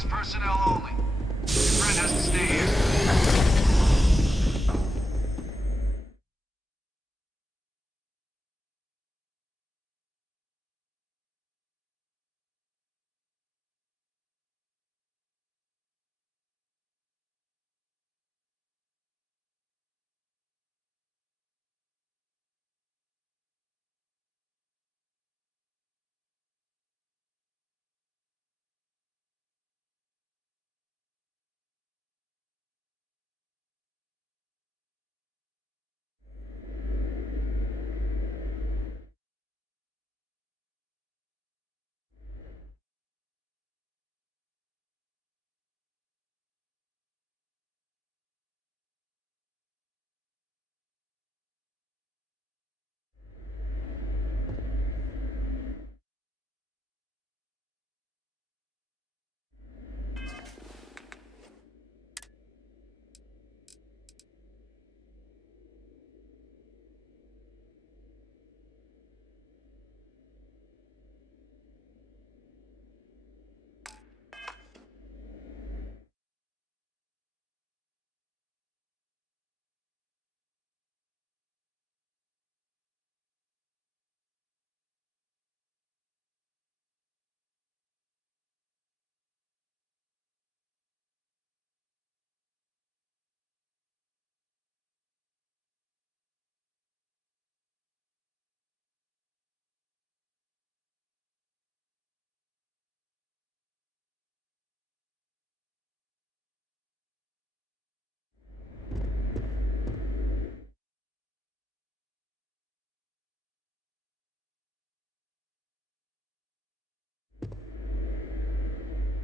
Authorized personnel only. Your friend has to stay here.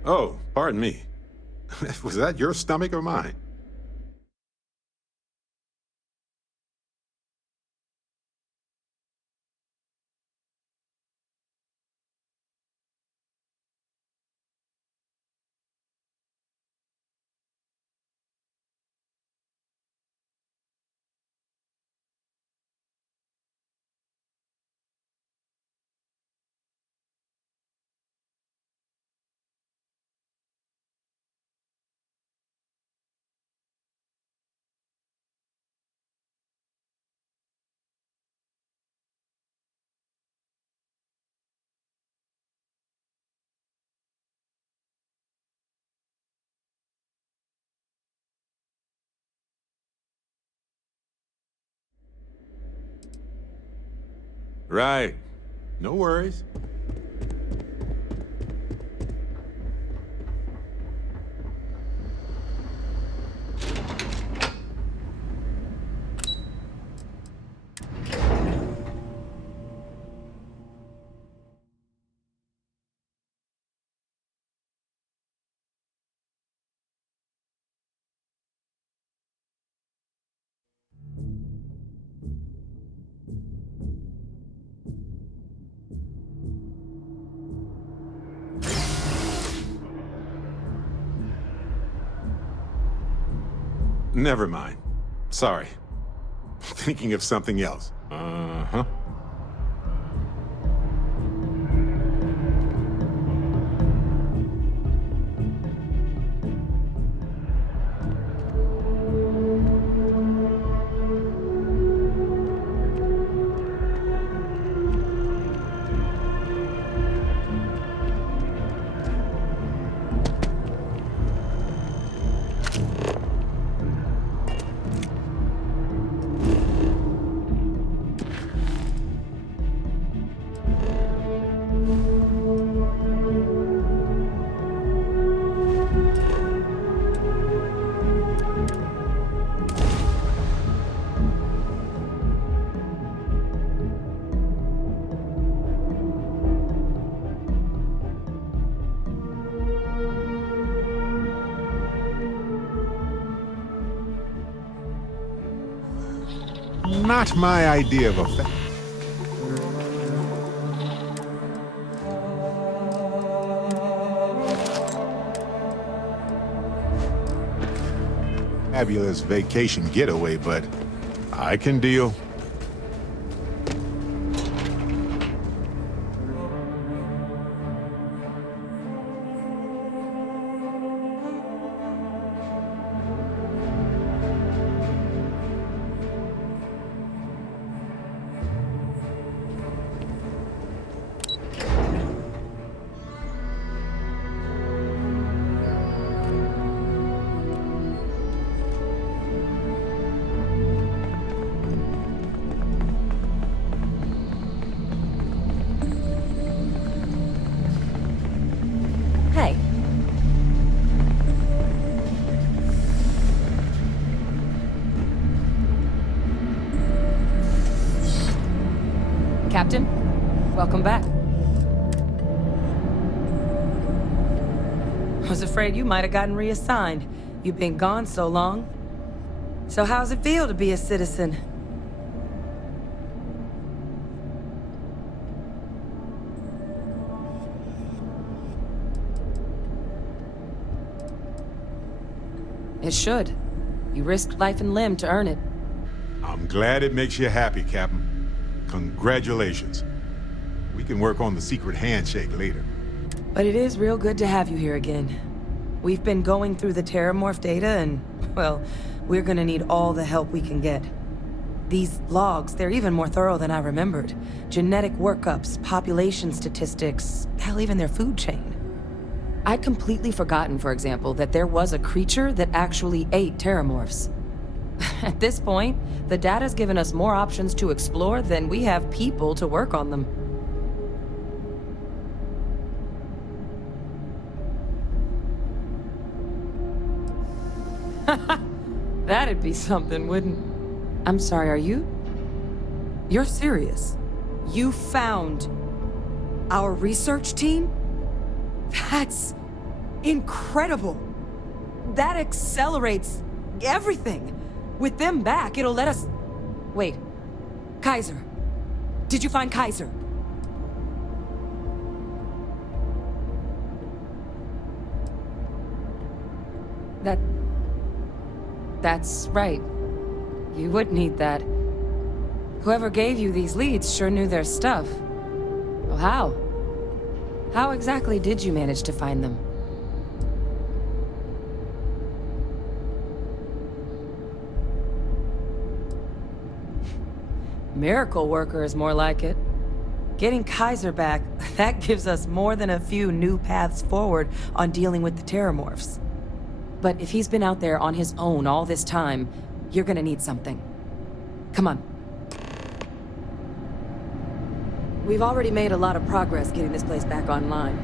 Oh, pardon me. Was that your stomach or mine? Right. No worries. Never mind. Sorry. Thinking of something else. Uh-huh. Not my idea of a fabulous vacation getaway, but I can deal. Welcome back. Was afraid you might have gotten reassigned. You've been gone so long. So how's it feel to be a citizen? It should. You risked life and limb to earn it. I'm glad it makes you happy, Captain. Congratulations. We can work on the secret handshake later. But it is real good to have you here again. We've been going through the Terromorph data and, well, we're gonna need all the help we can get. These logs, they're even more thorough than I remembered. Genetic workups, population statistics, hell, even their food chain. I'd completely forgotten, for example, that there was a creature that actually ate Terromorphs. At this point, the data's given us more options to explore than we have people to work on them. That'd be something, wouldn't... I'm sorry, are you? You're serious? You found our research team? That's incredible. That accelerates everything. With them back, it'll let us... Wait. Kaiser. Did you find Kaiser? That's right. You would need that. Whoever gave you these leads sure knew their stuff. Well, how? How exactly did you manage to find them? Miracle worker is more like it. Getting Kaiser back, that gives us more than a few new paths forward on dealing with the Terromorphs. But if he's been out there on his own all this time, you're gonna need something. Come on. We've already made a lot of progress getting this place back online.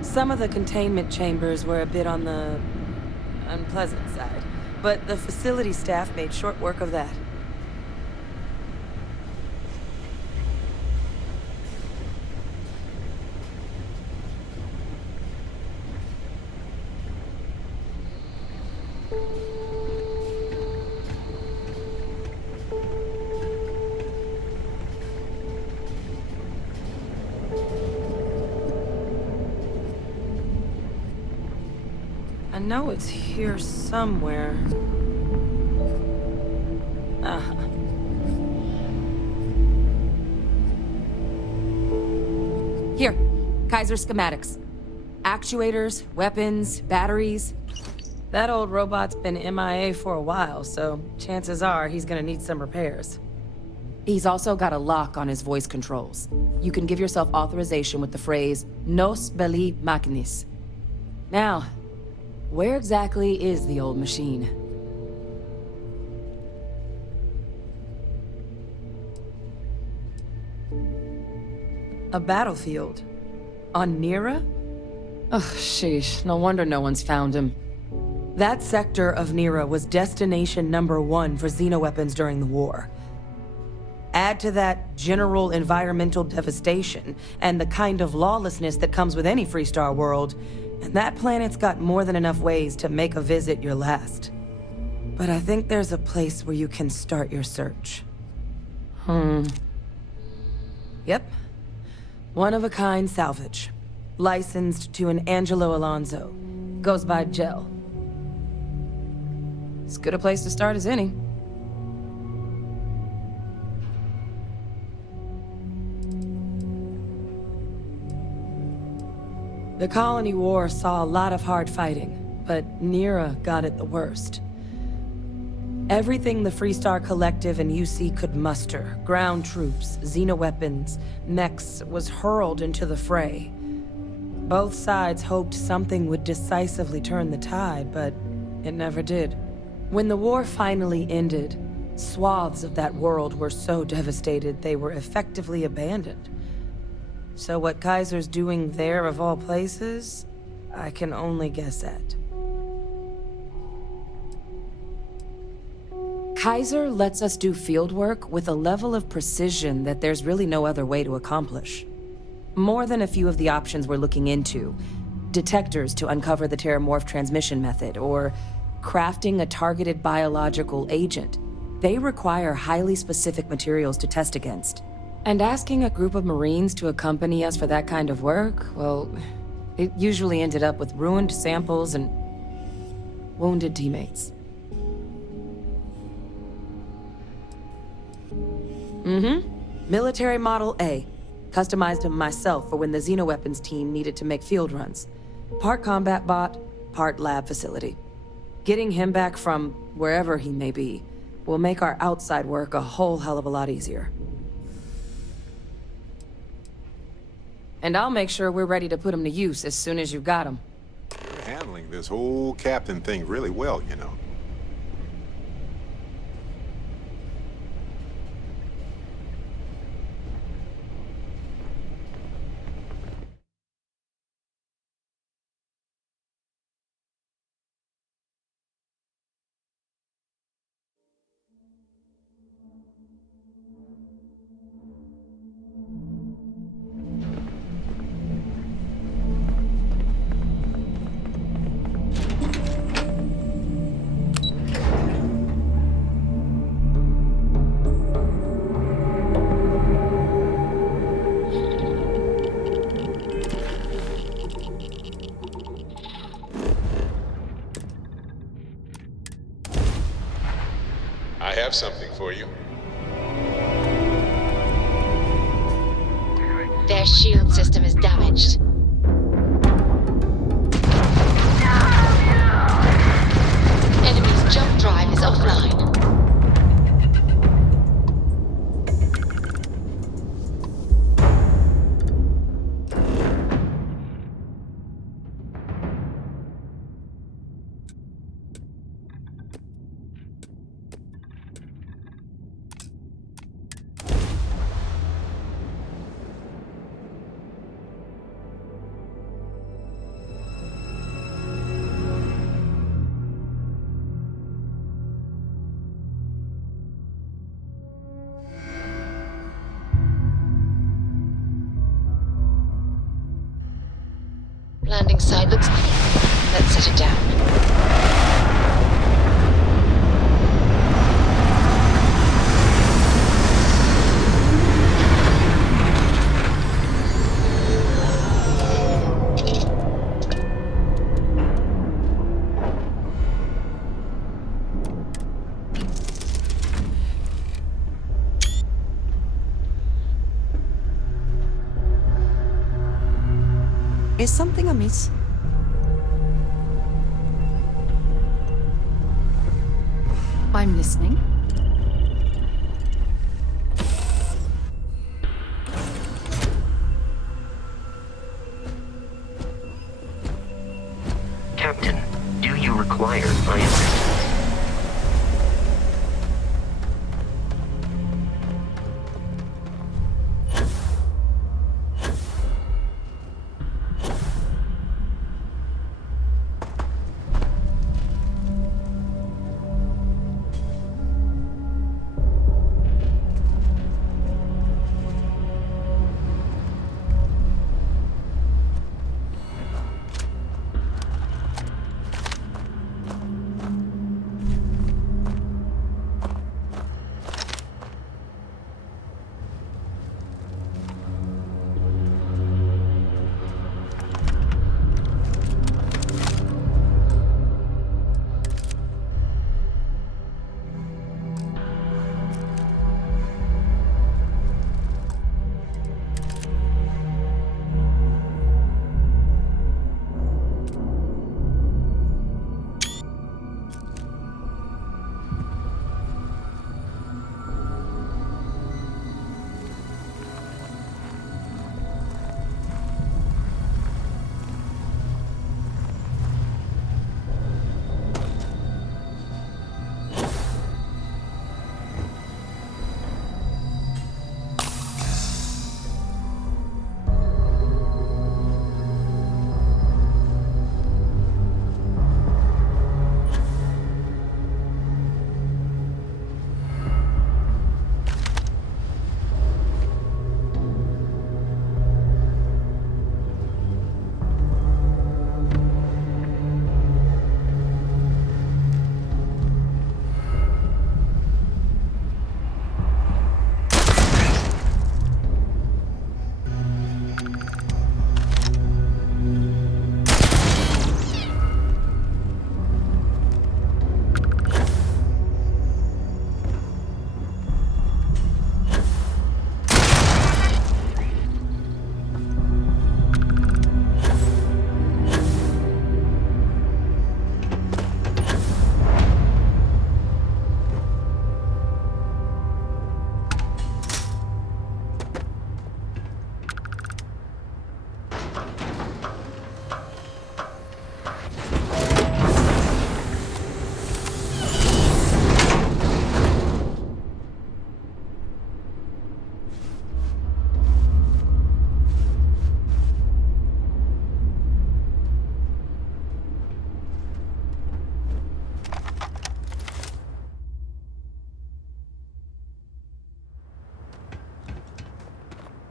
Some of the containment chambers were a bit on the unpleasant side, but the facility staff made short work of that. I know it's here somewhere. Uh-huh. Here, Kaiser schematics. Actuators, weapons, batteries. That old robot's been MIA for a while, so chances are he's gonna need some repairs. He's also got a lock on his voice controls. You can give yourself authorization with the phrase, Nos belli machinis. Now, where exactly is the old machine? A battlefield? On Nira? Ugh, sheesh. No wonder no one's found him. That sector of Nira was destination #1 for xenoweapons during the war. Add to that general environmental devastation and the kind of lawlessness that comes with any Freestar world, and that planet's got more than enough ways to make a visit your last. But I think there's a place where you can start your search. Yep. One-of-a-kind salvage. Licensed to an Angelo Alonso. Goes by Gel. As good a place to start as any. The Colony War saw a lot of hard fighting, but Nira got it the worst. Everything the Freestar Collective and UC could muster, ground troops, xenoweapons, mechs, was hurled into the fray. Both sides hoped something would decisively turn the tide, but it never did. When the war finally ended, swaths of that world were so devastated they were effectively abandoned. So what Kaiser's doing there of all places, I can only guess at. Kaiser lets us do field work with a level of precision that there's really no other way to accomplish. More than a few of the options we're looking into. Detectors to uncover the Terromorph transmission method, or crafting a targeted biological agent. They require highly specific materials to test against. And asking a group of Marines to accompany us for that kind of work, well, it usually ended up with ruined samples and wounded teammates. Military Model A. Customized him myself for when the Xenoweapons team needed to make field runs. Part combat bot, part lab facility. Getting him back from wherever he may be will make our outside work a whole hell of a lot easier. And I'll make sure we're ready to put him to use as soon as you've got him. You're handling this whole captain thing really well, you know. I have something for you. Their shield system is damaged. Enemy's jump drive is offline. Landing site looks clean. Let's set it down. Is something amiss? I'm listening. Captain, do you require my assistance?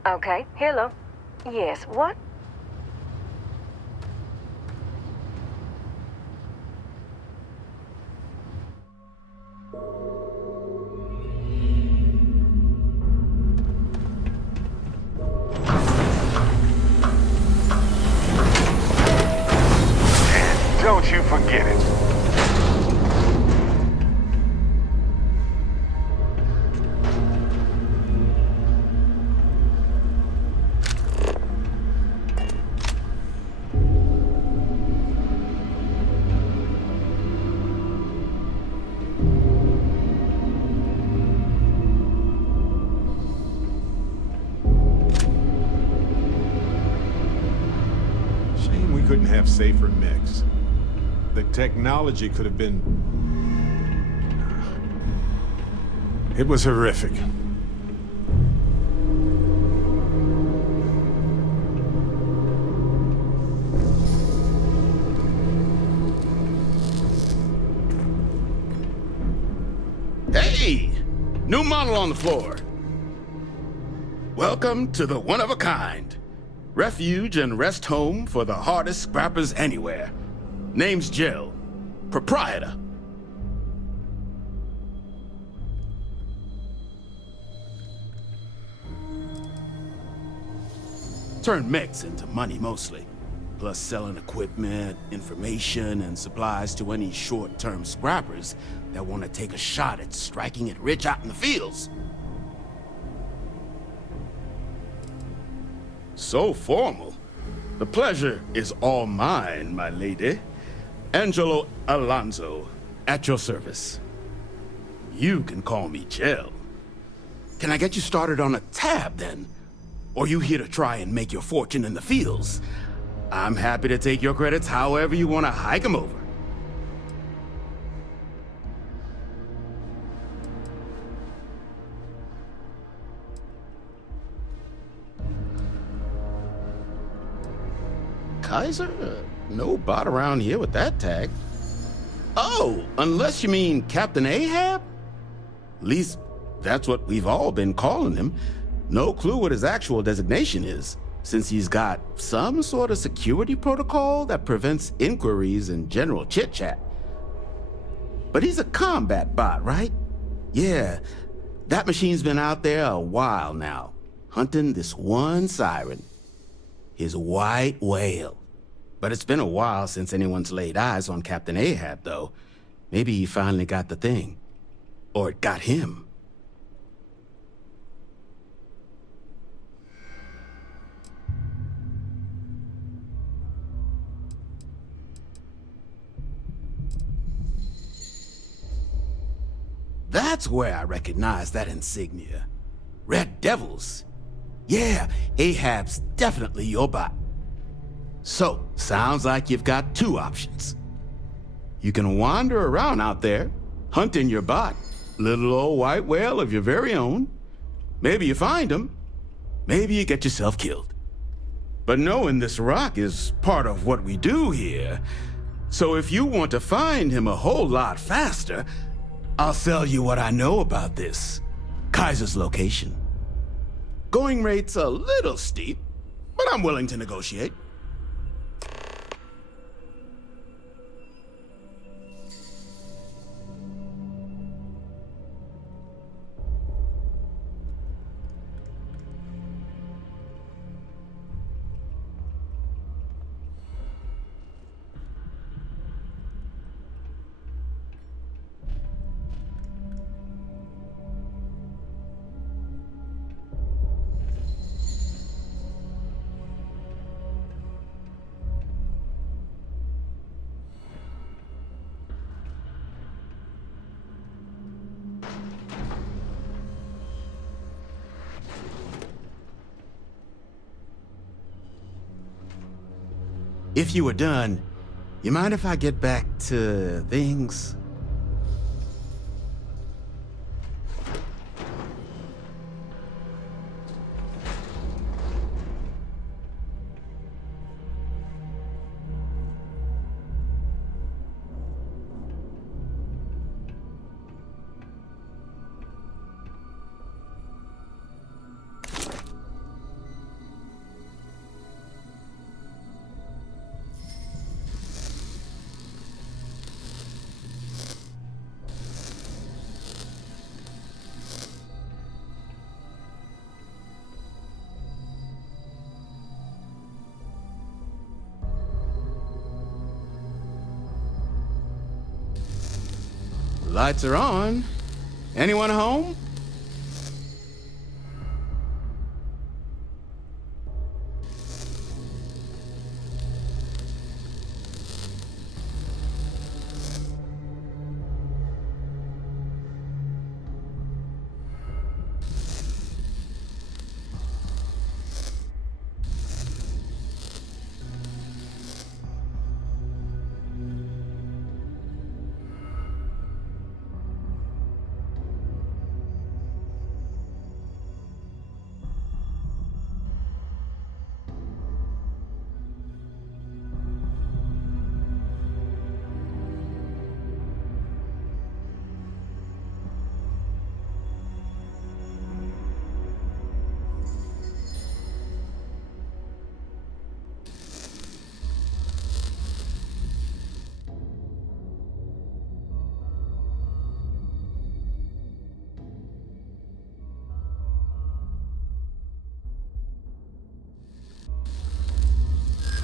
Okay, hello. Yes, what? Don't you forget it. Shame we couldn't have safer mix. The technology could have been... It was horrific. Hey! New model on the floor. Welcome to the one-of-a-kind. Refuge and rest home for the hardest scrappers anywhere. Name's Jill. Proprietor. Turn mechs into money mostly. Plus selling equipment, information, and supplies to any short-term scrappers that want to take a shot at striking it rich out in the fields. So formal. The pleasure is all mine, my lady. Angelo Alonso, at your service. You can call me Jill. Can I get you started on a tab, then? Or you here to try and make your fortune in the fields? I'm happy to take your credits however you want to hike them over. Kaiser? No bot around here with that tag. Oh, unless you mean Captain Ahab? At least, that's what we've all been calling him. No clue what his actual designation is, since he's got some sort of security protocol that prevents inquiries and general chit-chat. But he's a combat bot, right? Yeah, that machine's been out there a while now, hunting this one siren. His white whale. But it's been a while since anyone's laid eyes on Captain Ahab, though. Maybe he finally got the thing. Or it got him. That's where I recognize that insignia. Red Devils. Yeah, Ahab's definitely your bot. So, sounds like you've got two options. You can wander around out there, hunting your bot, little old white whale of your very own. Maybe you find him, maybe you get yourself killed. But knowing this rock is part of what we do here. So if you want to find him a whole lot faster, I'll sell you what I know about this. Kaiser's location. Going rate's a little steep, but I'm willing to negotiate. If you were done, you mind if I get back to things? Lights are on. Anyone home?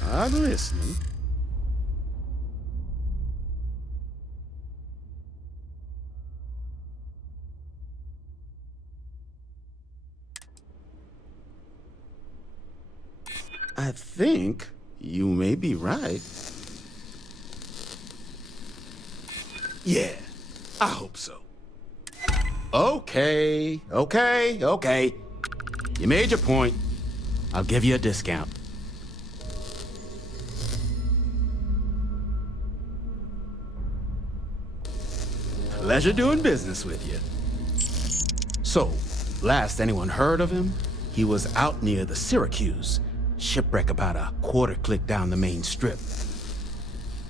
I'm listening. I think you may be right. Yeah, I hope so. Okay. You made your point. I'll give you a discount. Pleasure doing business with you. So, last anyone heard of him, he was out near the Syracuse, shipwreck about a quarter click down the main strip.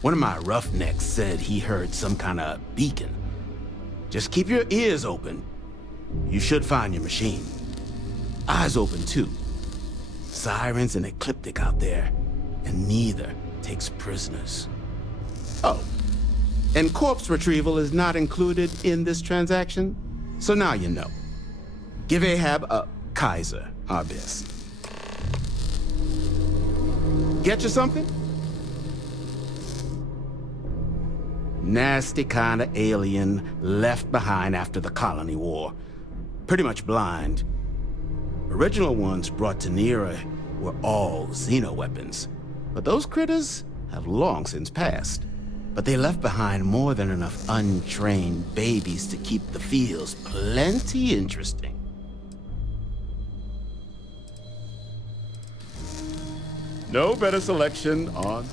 One of my roughnecks said he heard some kind of beacon. Just keep your ears open. You should find your machine. Eyes open too. Sirens and Ecliptic out there, and neither takes prisoners. Oh. And corpse retrieval is not included in this transaction, so now you know. Give Ahab a Kaiser our best. Get you something? Nasty kind of alien left behind after the Colony War. Pretty much blind. Original ones brought to Nera were all xeno-weapons, but those critters have long since passed. But they left behind more than enough untrained babies to keep the fields plenty interesting. No better selection on...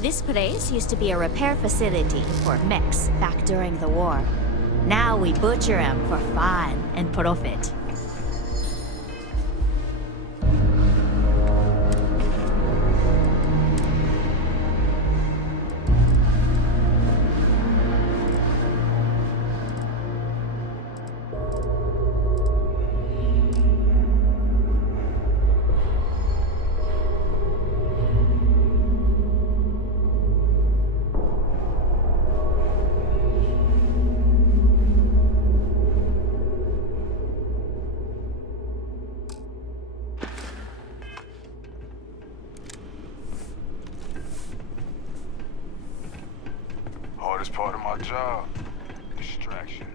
This place used to be a repair facility for mechs back during the war. Now we butcher them for fun and profit. Hardest part of my job, distractions.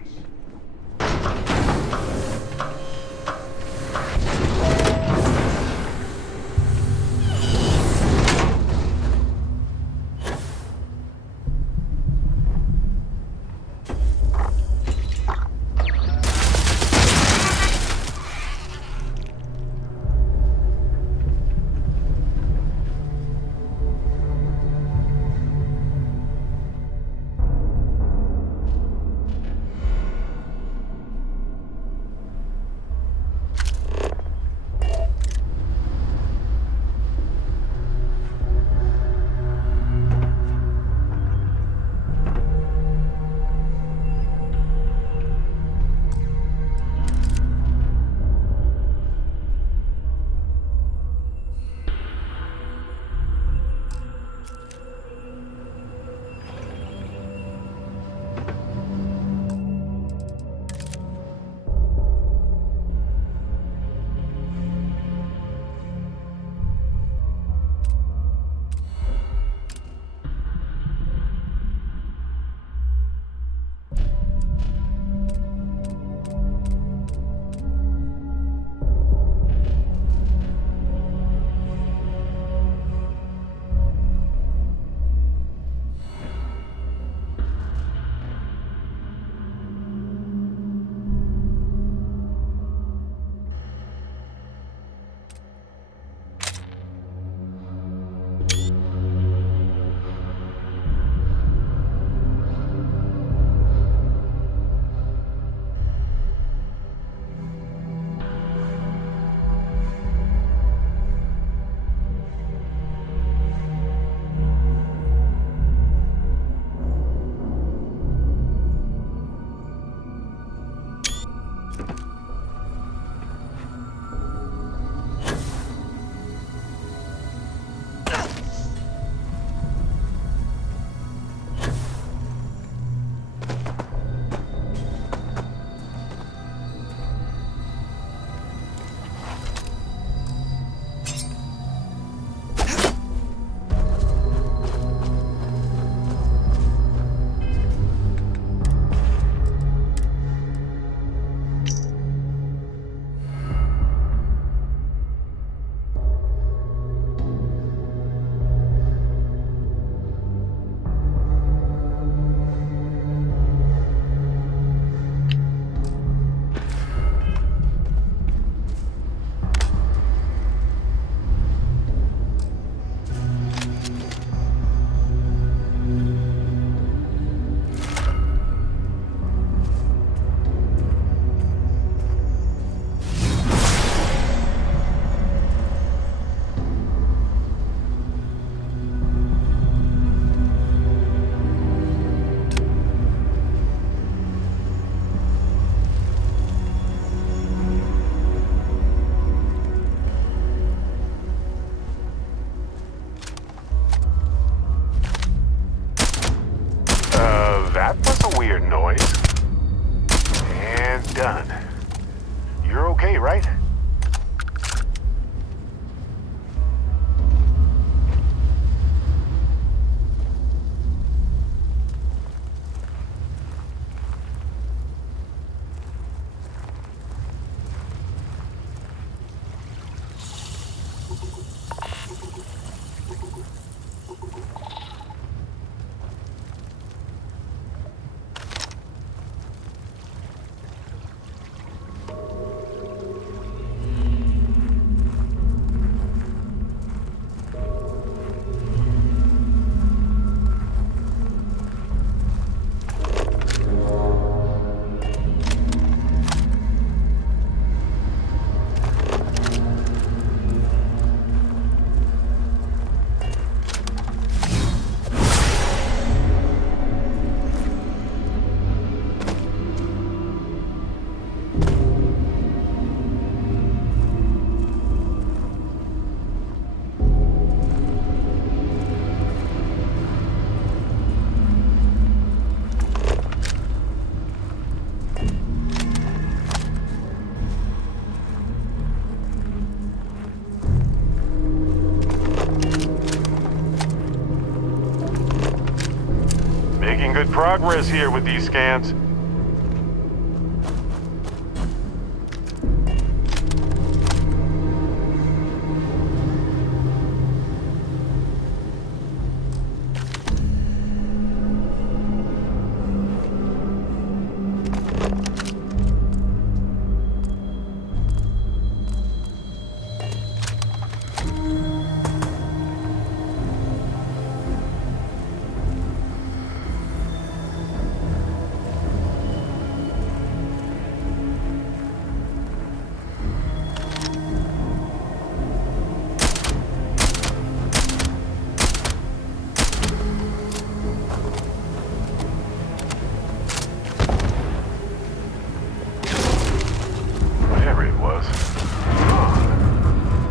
noise. And done. You're okay, right? Making good progress here with these scans.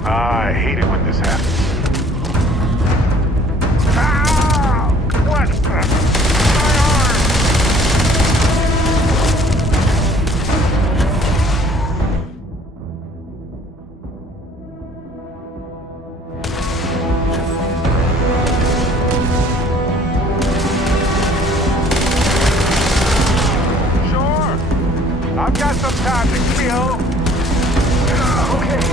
I hate it when this happens. Ah! What the? My arm! Sure. I've got some time to kill. Okay.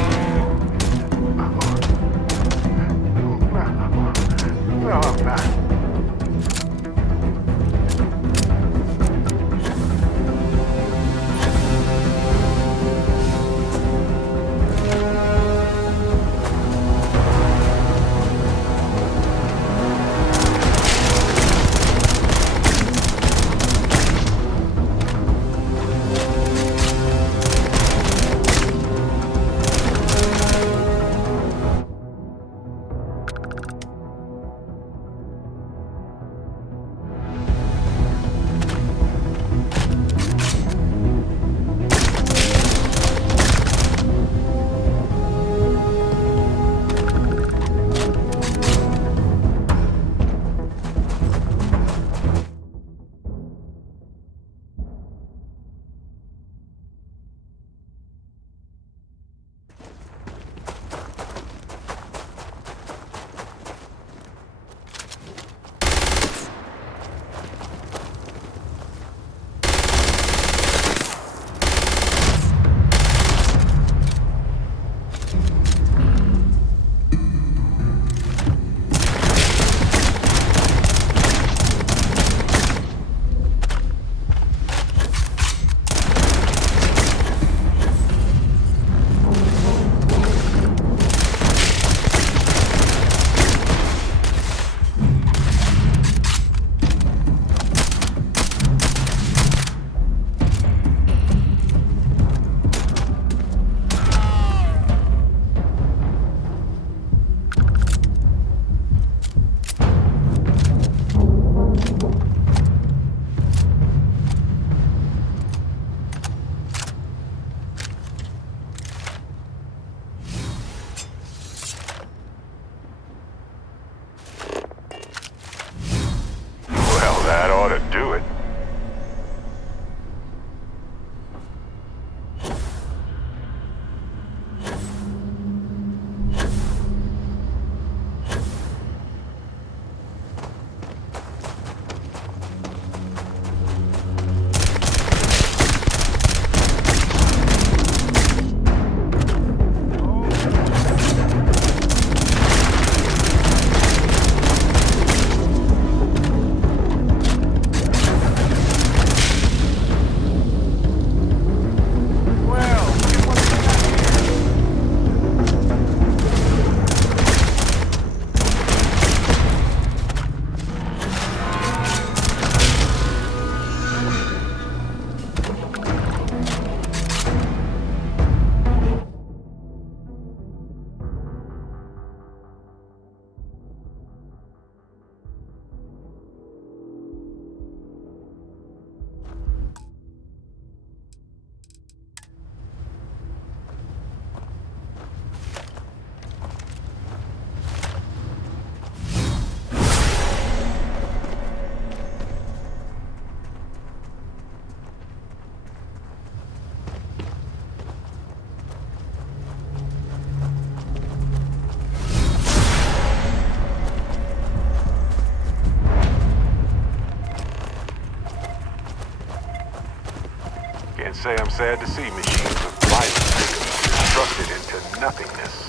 say I'm sad to see machines of violence constructed into nothingness.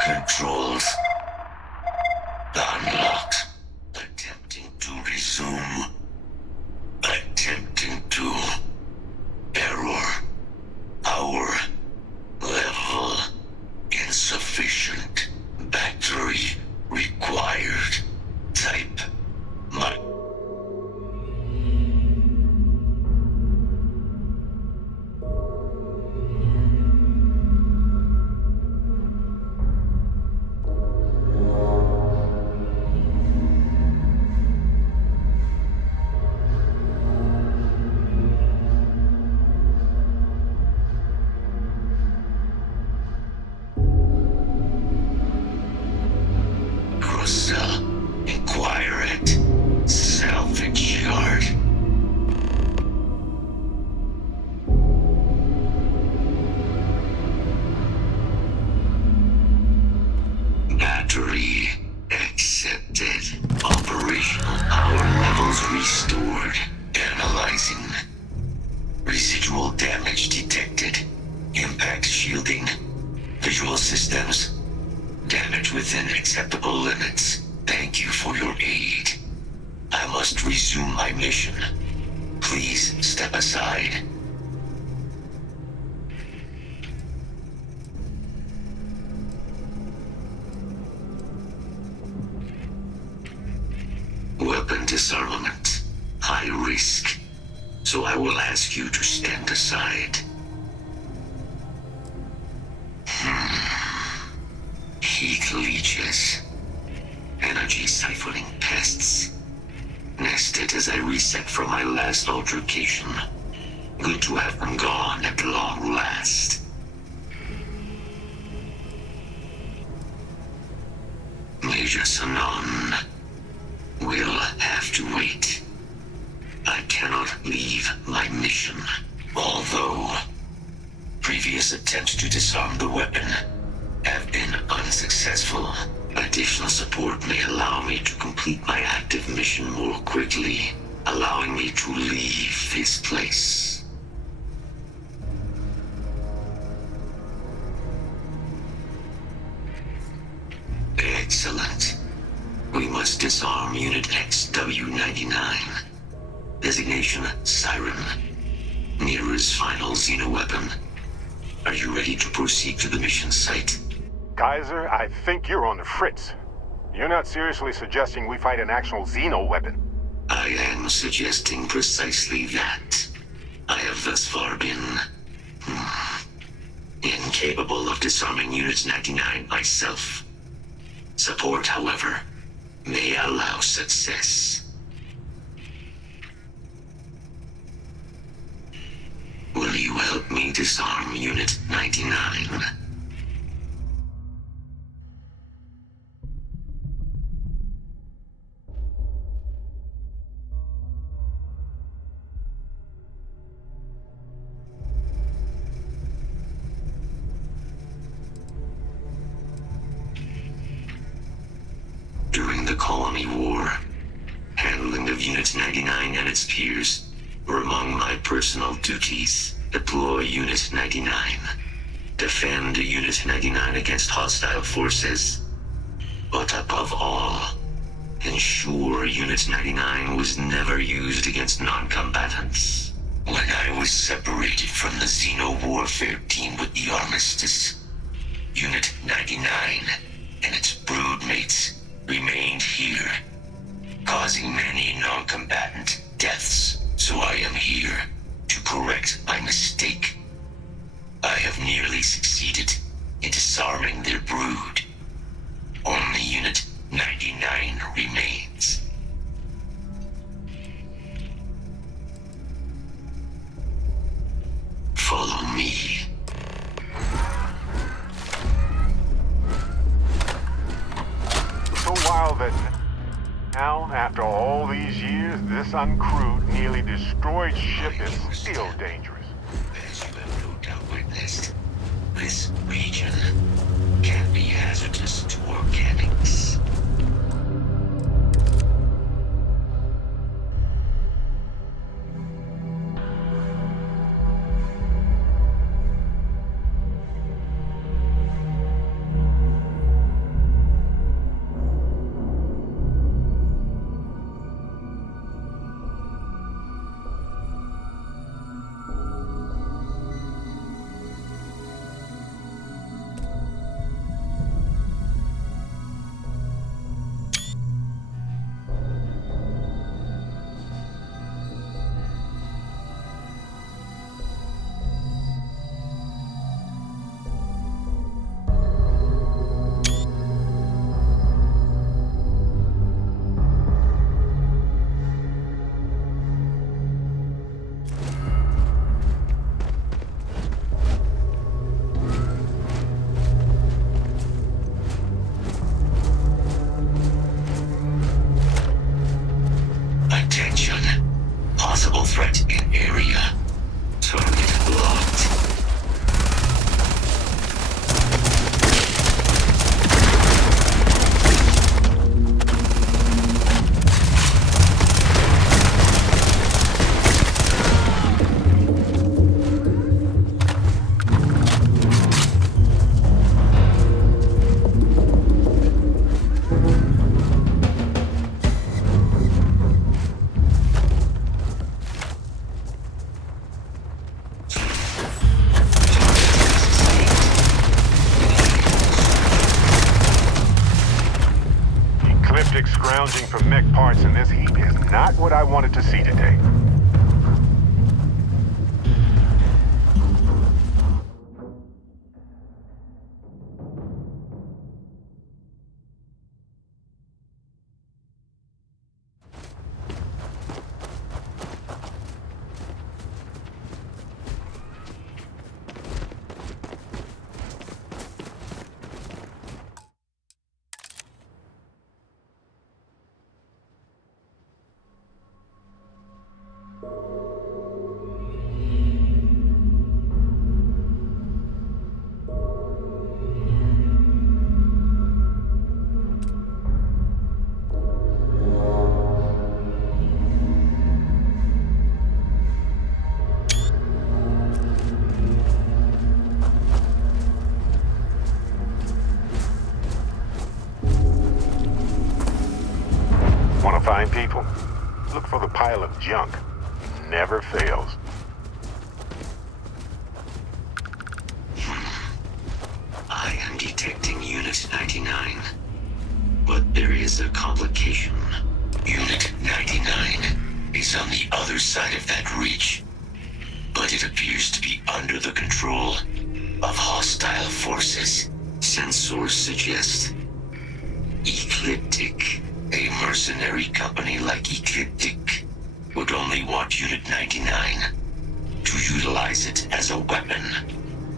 Controls unlocked. Attempting to resume. Attempting to. Error. Power level insufficient. Battery required. Type. Inquire it. Salvage yard. Battery accepted. Operational power levels restored. Analyzing. Residual damage detected. Impact shielding. Visual systems. Damage within acceptable limits. Thank you for your aid. I must resume my mission. Please step aside. Weapon disarmament. High risk. So I will ask you to stand aside. Heat leeches. Energy siphoning pests. Nested as I reset from my last altercation. Good to have them gone at long last. Major Sanon will have to wait. I cannot leave my mission. Although previous attempts to disarm the weapon have been unsuccessful. Additional support may allow me to complete my active mission more quickly, allowing me to leave this place. Excellent. We must disarm Unit XW-99. Designation Siren. Nearest final xeno-weapon. Are you ready to proceed to the mission site? Kaiser, I think you're on the fritz. You're not seriously suggesting we fight an actual Xeno weapon? I am suggesting precisely that. I have thus far been... incapable of disarming Unit 99 myself. Support, however, may allow success. Will you help me disarm Unit 99? During the Colony War, handling of Unit 99 and its peers were among my personal duties. Deploy Unit 99. Defend Unit 99 against hostile forces. But above all, ensure Unit 99 was never used against non-combatants. When I was separated from the Xeno warfare team with the Armistice, Unit 99 and its broodmates remained here, causing many non-combatant deaths. So I am here to correct my mistake. I have nearly succeeded. and disarming their brood. Only Unit 99 remains. Follow me. So wild that now, after all these years, this uncrewed, nearly destroyed ship is still dangerous. As you have no doubt witnessed, this region can be hazardous to organics. Attention. Possible threat in area. Target locked. Ecliptic scrounging for mech parts in this heap is not what I wanted to see today. Want to find people? Look for the pile of junk. Never fails. I am detecting Unit 99. But there is a complication. Unit 99 is on the other side of that ridge. But it appears to be under the control of hostile forces. Sensors suggest Ecliptic. A mercenary company like Ecliptic would only want Unit 99 to utilize it as a weapon.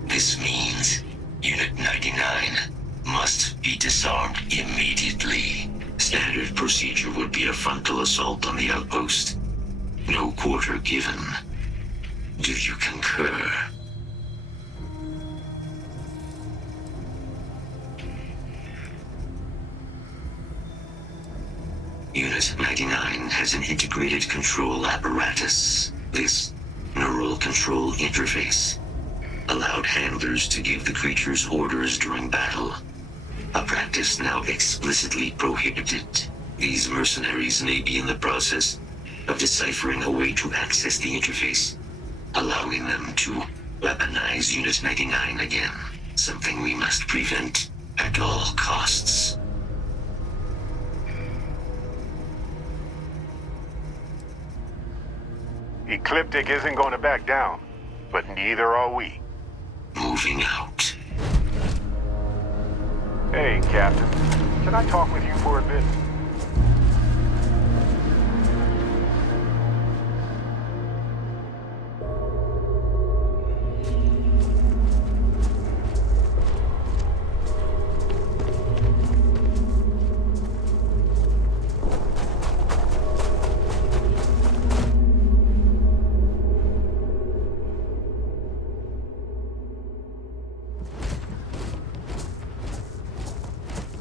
This means Unit 99 must be disarmed immediately. Standard procedure would be a frontal assault on the outpost. No quarter given. Do you concur? Unit 99 has an integrated control apparatus. This neural control interface allowed handlers to give the creatures orders during battle, a practice now explicitly prohibited. These mercenaries may be in the process of deciphering a way to access the interface, allowing them to weaponize Unit 99 again, something we must prevent at all costs. Ecliptic isn't going to back down, but neither are we. Moving out. Hey, Captain. Can I talk with you for a bit?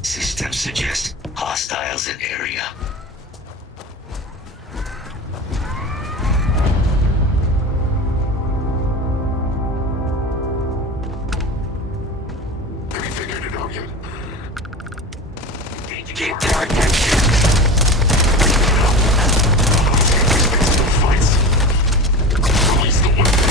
Systems suggest hostiles in area. Have you figured it out yet? Need to get their attention. Fights. Release the weapon.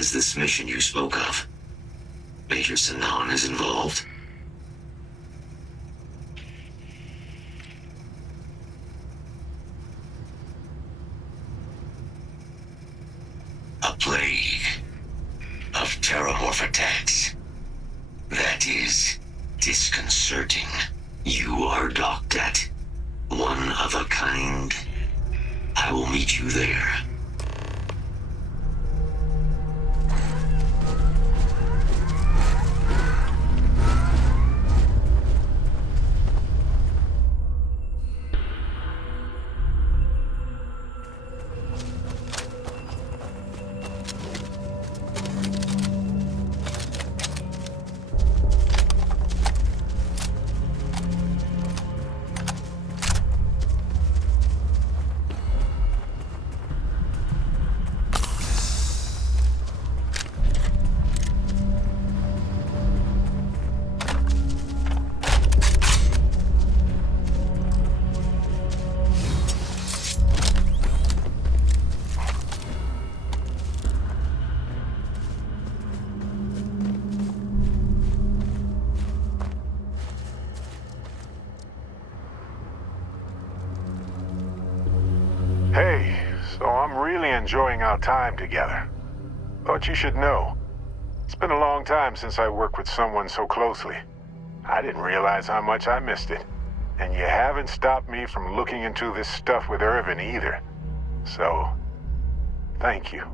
is this mission you spoke of? Major Sinan is involved? A plague of Terromorph attacks. That is disconcerting. You are docked at one of a kind. I will meet you there. really enjoying our time together. Thought you should know. It's been a long time since I worked with someone so closely. I didn't realize how much I missed it. And you haven't stopped me from looking into this stuff with Irvin either. So, thank you.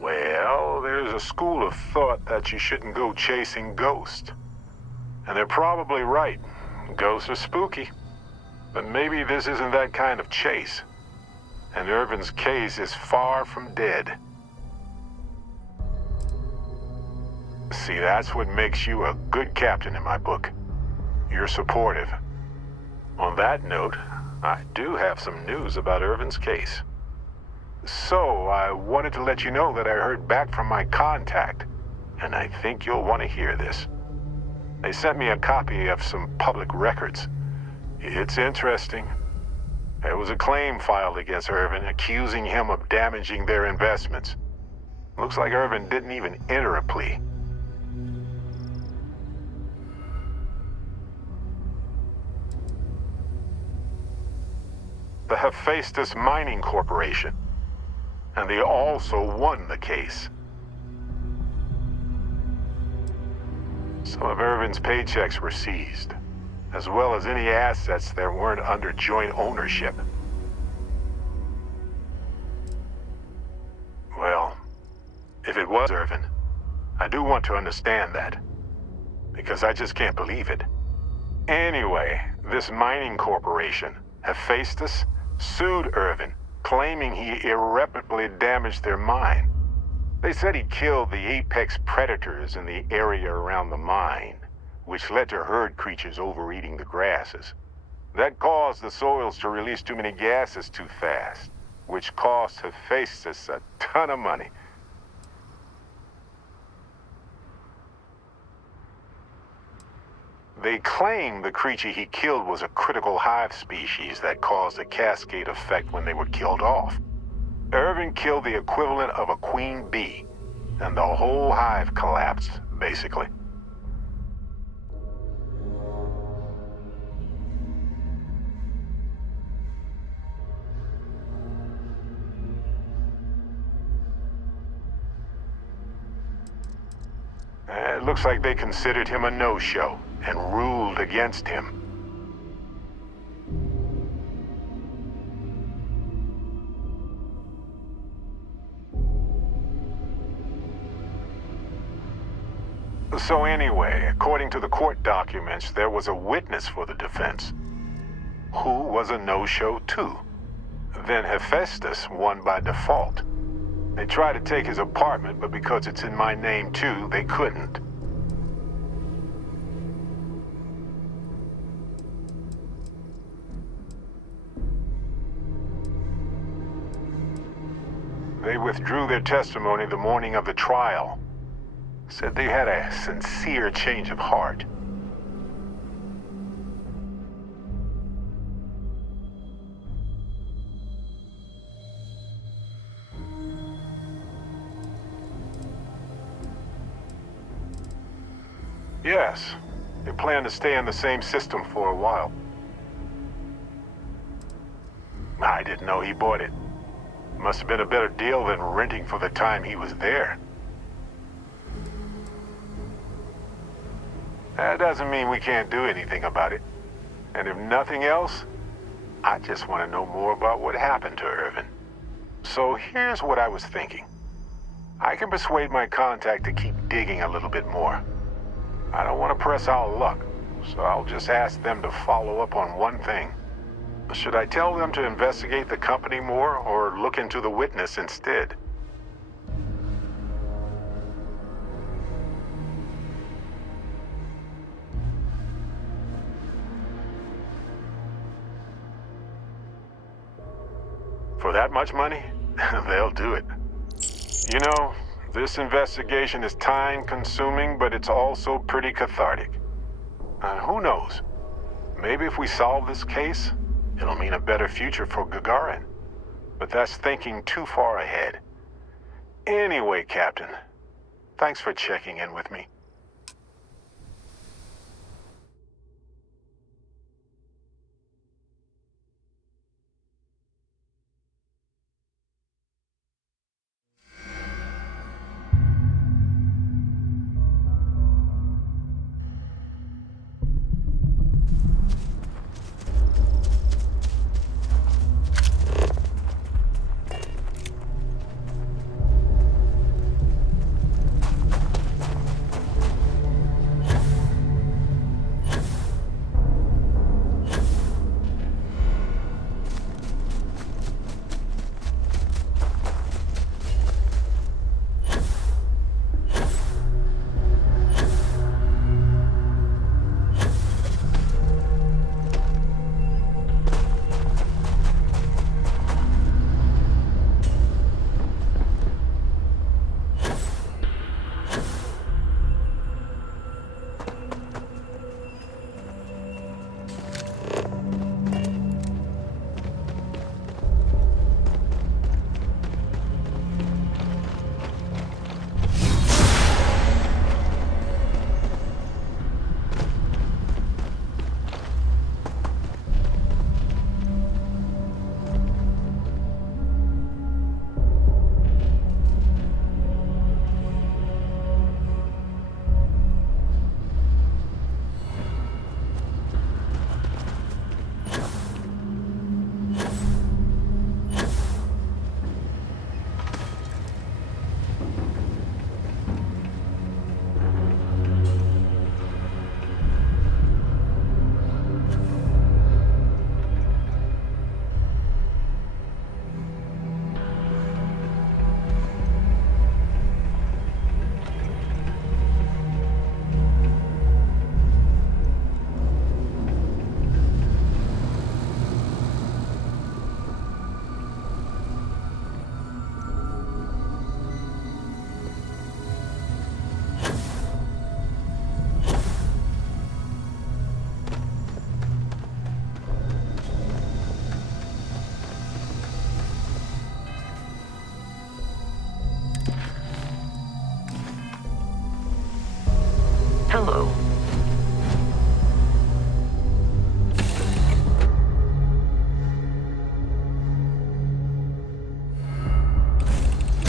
Well, there's a school of thought that you shouldn't go chasing ghosts. And they're probably right. Ghosts are spooky. But maybe this isn't that kind of chase. And Irvin's case is far from dead. See, that's what makes you a good captain in my book. You're supportive. On that note, I do have some news about Irvin's case. So, I wanted to let you know that I heard back from my contact, and I think you'll want to hear this. They sent me a copy of some public records. It's interesting. There was a claim filed against Irvin accusing him of damaging their investments. Looks like Irvin didn't even enter a plea. The Hephaestus Mining Corporation. And they also won the case. Some of Irvin's paychecks were seized, as well as any assets that weren't under joint ownership. Well, if it was Irvin, I do want to understand that, because I just can't believe it. Anyway, this mining corporation, Hephaestus, sued Irvin, claiming he irreparably damaged their mine. They said he killed the apex predators in the area around the mine, which led to herd creatures overeating the grasses. That caused the soils to release too many gases too fast, which cost Hephaestus a ton of money. They claim the creature he killed was a critical hive species that caused a cascade effect when they were killed off. Irvin killed the equivalent of a queen bee, and the whole hive collapsed, basically. It looks like they considered him a no-show and ruled against him. So anyway, according to the court documents, there was a witness for the defense, who was a no-show too. Then Hephaestus won by default. They tried to take his apartment, but because it's in my name too, they couldn't. They withdrew their testimony the morning of the trial. Said they had a sincere change of heart. Yes, they plan to stay in the same system for a while. I didn't know he bought it. Must have been a better deal than renting for the time he was there. That doesn't mean we can't do anything about it. And if nothing else, I just want to know more about what happened to Irvin. So here's what I was thinking. I can persuade my contact to keep digging a little bit more. I don't want to press our luck, so I'll just ask them to follow up on one thing. Should I tell them to investigate the company more, or look into the witness instead? For that much money? They'll do it. You know, this investigation is time-consuming, but it's also pretty cathartic. Who knows? Maybe if we solve this case, it'll mean a better future for Gagarin. But that's thinking too far ahead. Anyway, Captain, thanks for checking in with me.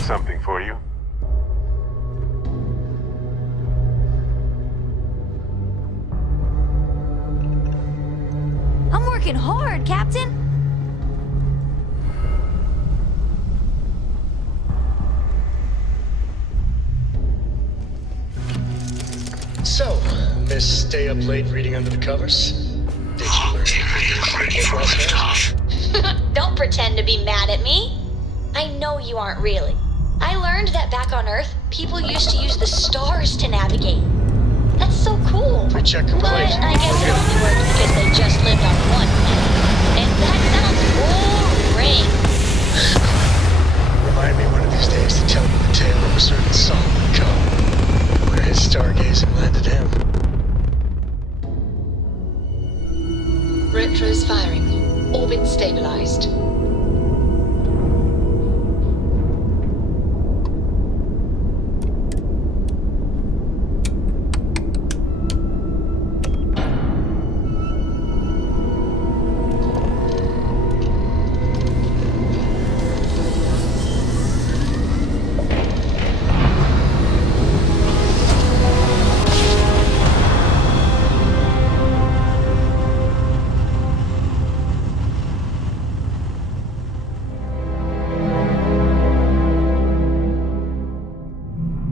something for you. I'm working hard, Captain. So, Miss Stay Up Late reading under the covers? Did you learn anything last night? Don't pretend to be mad at me. I know you aren't really. I learned that back on Earth, people used to use the stars to navigate. That's so cool. Pre-check But complete. I guess it only worked because they just lived on one planet. And that sounds boring. Remind me one of these days to tell you the tale of a certain Solomon Coe, where his stargazing landed him. Retros firing. Orbit stabilized.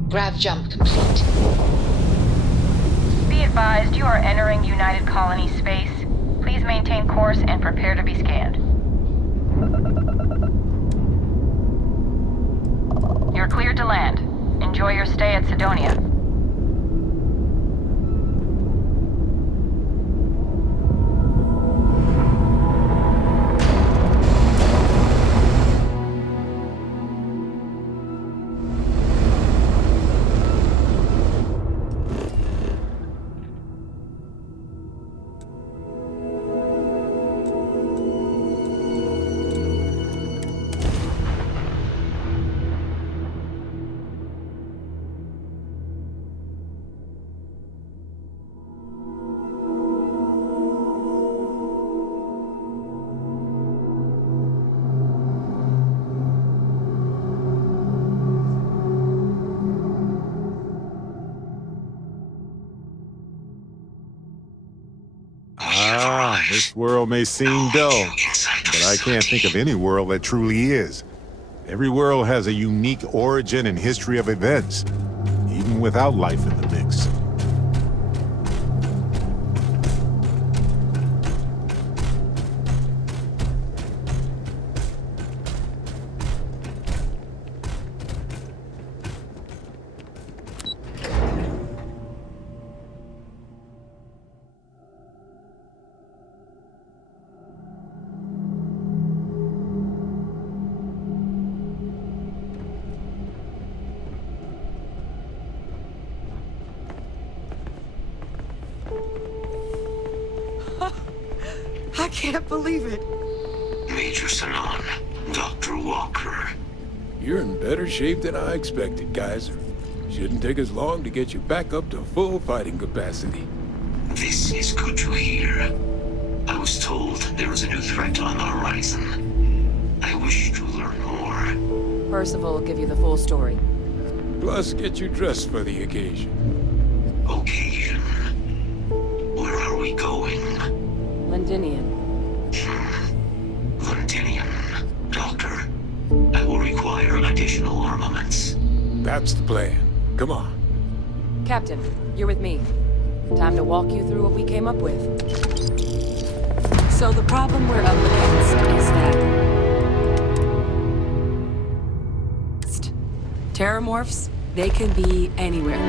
Grav jump complete. Be advised, you are entering United Colony space. Please maintain course and prepare to be scanned. You're cleared to land. Enjoy your stay at Sidonia. This world may seem dull, but I can't think of any world that truly is. Every world has a unique origin and history of events, even without life in the mix. I can't believe it. Major Sanan, Dr. Walker. You're in better shape than I expected, Kaiser. Shouldn't take us long to get you back up to full fighting capacity. This is good to hear. I was told there was a new threat on the horizon. I wish to learn more. Percival will give you the full story. Plus, get you dressed for the occasion. Occasion? Where are we going? Londinian. Londinian. Doctor, I will require additional armaments. That's the plan. Come on. Captain, you're with me. Time to walk you through what we came up with. So the problem we're up against is that... Terromorphs, they can be anywhere.